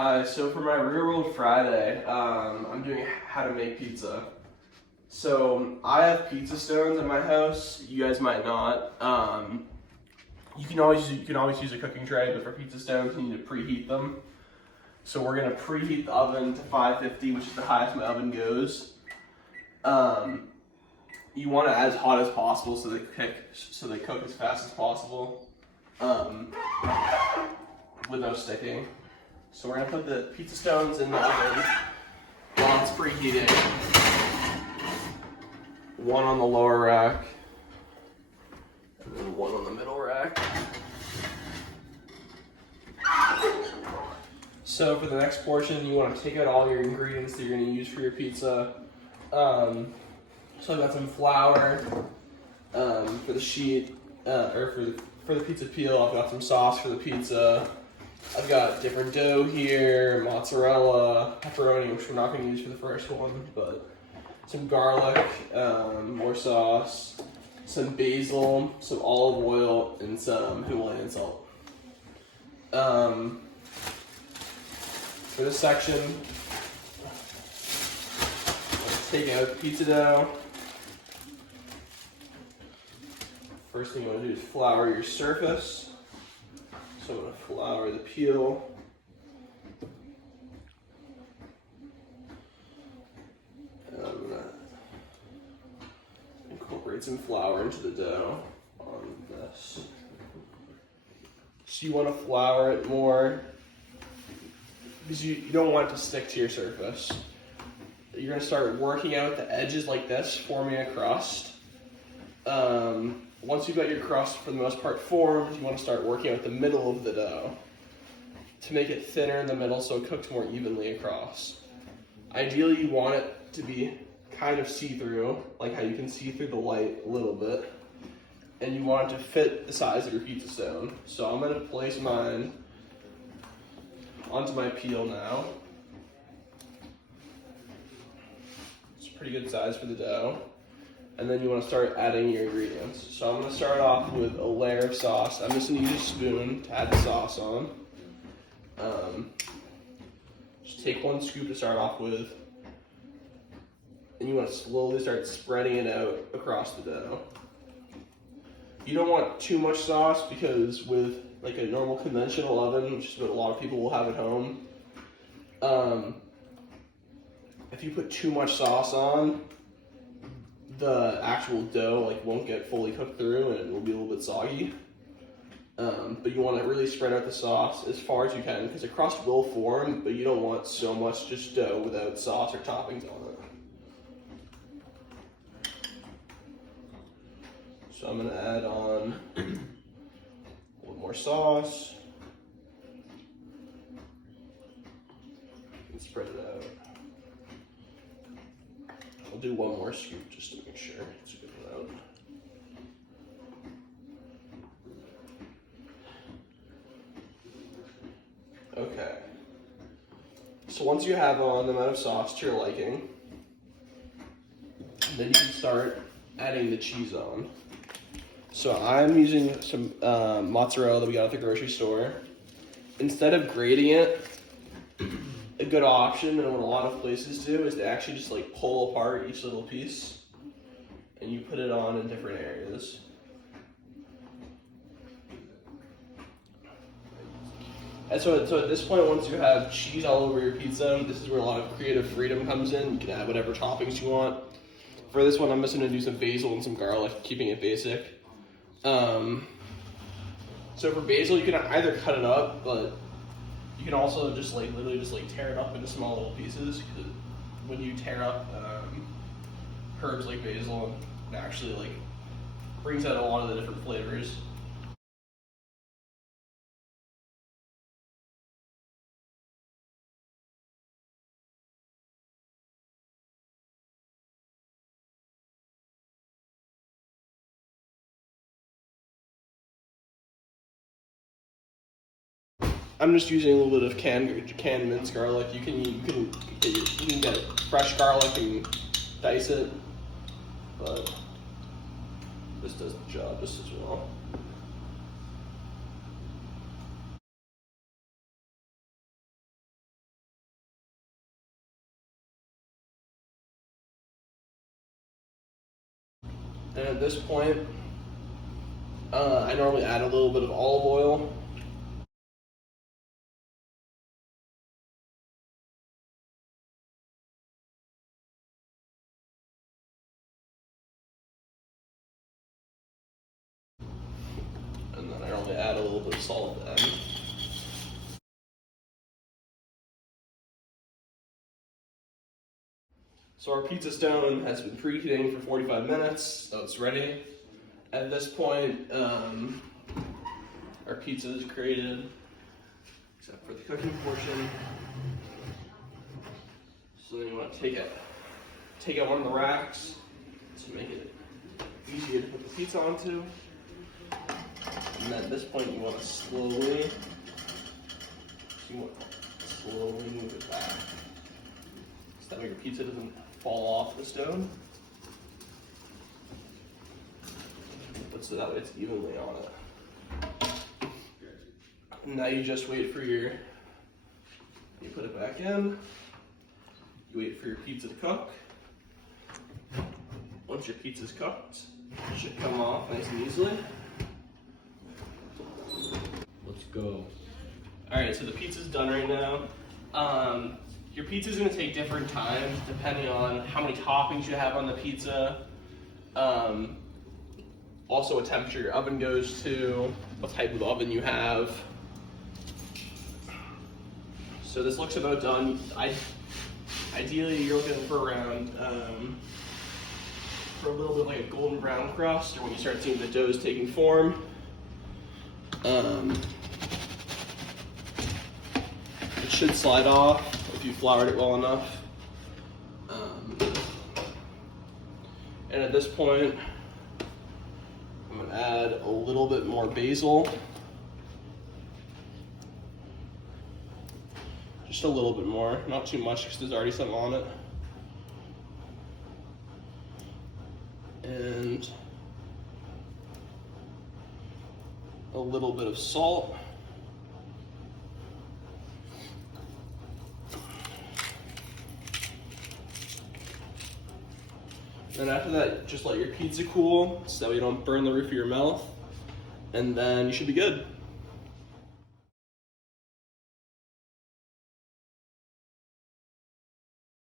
Hi, so for my Real World Friday, I'm doing how to make pizza. So I have pizza stones in my house. You guys might not. You can always use a cooking tray, but for pizza stones, you need to preheat them. So we're gonna preheat the oven to 550, which is the highest my oven goes. You want it as hot as possible so they cook as fast as possible, with no sticking. So we're gonna put the pizza stones in the oven while it's preheating. One on the lower rack, and then one on the middle rack. So for the next portion, you want to take out all your ingredients that you're gonna use for your pizza. So I've got some flour for the sheet, or for the pizza peel. I've got some sauce for the pizza. I've got different dough here, mozzarella, pepperoni, which we're not going to use for the first one, but some garlic, more sauce, some basil, some olive oil, and some Himalayan salt. For this section, let's take out pizza dough. First thing you want to do is flour your surface. So I'm going to flour the peel. And I'm going to incorporate some flour into the dough on this. So you want to flour it more because you don't want it to stick to your surface. You're going to start working out the edges like this, forming a crust. Once you've got your crust for the most part formed, you want to start working out the middle of the dough to make it thinner in the middle so it cooks more evenly across. Ideally, you want it to be kind of see-through, like how you can see through the light a little bit, and you want it to fit the size of your pizza stone. So I'm going to place mine onto my peel now. It's a pretty good size for the dough. And then you want to start adding your ingredients. So I'm going to start off with a layer of sauce. I'm just going to use a spoon to add the sauce on. Just take one scoop to start off with. And you want to slowly start spreading it out across the dough. You don't want too much sauce because with like a normal conventional oven, which is what a lot of people will have at home, if you put too much sauce on, the actual dough won't get fully cooked through and it will be a little bit soggy. But you want to really spread out the sauce as far as you can because the crust will form, but you don't want so much just dough without sauce or toppings on it. So I'm going to add on a little more sauce and spread it out. I'll do one more scoop just to make sure it's a good amount. Okay. So once you have on the amount of sauce to your liking, then you can start adding the cheese on. So I'm using some mozzarella that we got at the grocery store. Instead of grating it, a good option, and what a lot of places do, is they actually just pull apart each little piece and you put it on in different areas. And so at this point, once you have cheese all over your pizza, this is where a lot of creative freedom comes in. You can add whatever toppings you want. For this one, I'm just going to do some basil and some garlic, keeping it basic. So for basil, you can either cut it up, but you can also just literally just tear it up into small little pieces. When you tear up herbs like basil, it actually brings out a lot of the different flavors. I'm just using a little bit of canned minced garlic. You can get fresh garlic and dice it, but this does the job just as well. And at this point, I normally add a little bit of olive oil. And then I normally add a little bit of salt at the end. So our pizza stone has been preheating for 45 minutes, so it's ready. At this point, our pizza is created, except for the cooking portion. So then you want to take out one of the racks to make it easier to put the pizza onto. And then at this point, you want to slowly move it back, so that way your pizza doesn't fall off the stone. But so that way it's evenly on it. And now you just wait for you put it back in, you wait for your pizza to cook. Once your pizza's cooked, it should come off nice and easily. Let's go. Alright, so the pizza's done right now. Your pizza's gonna take different times depending on how many toppings you have on the pizza. Also what temperature your oven goes to, what type of oven you have. So this looks about done. Ideally you're looking for around, for a little bit like a golden brown crust, or when you start seeing the dough's taking form. It should slide off if you floured it well enough. And at this point, I'm gonna add a little bit more basil. Just a little bit more, not too much because there's already some on it. And a little bit of salt. Then after that, just let your pizza cool so that you don't burn the roof of your mouth, and then you should be good.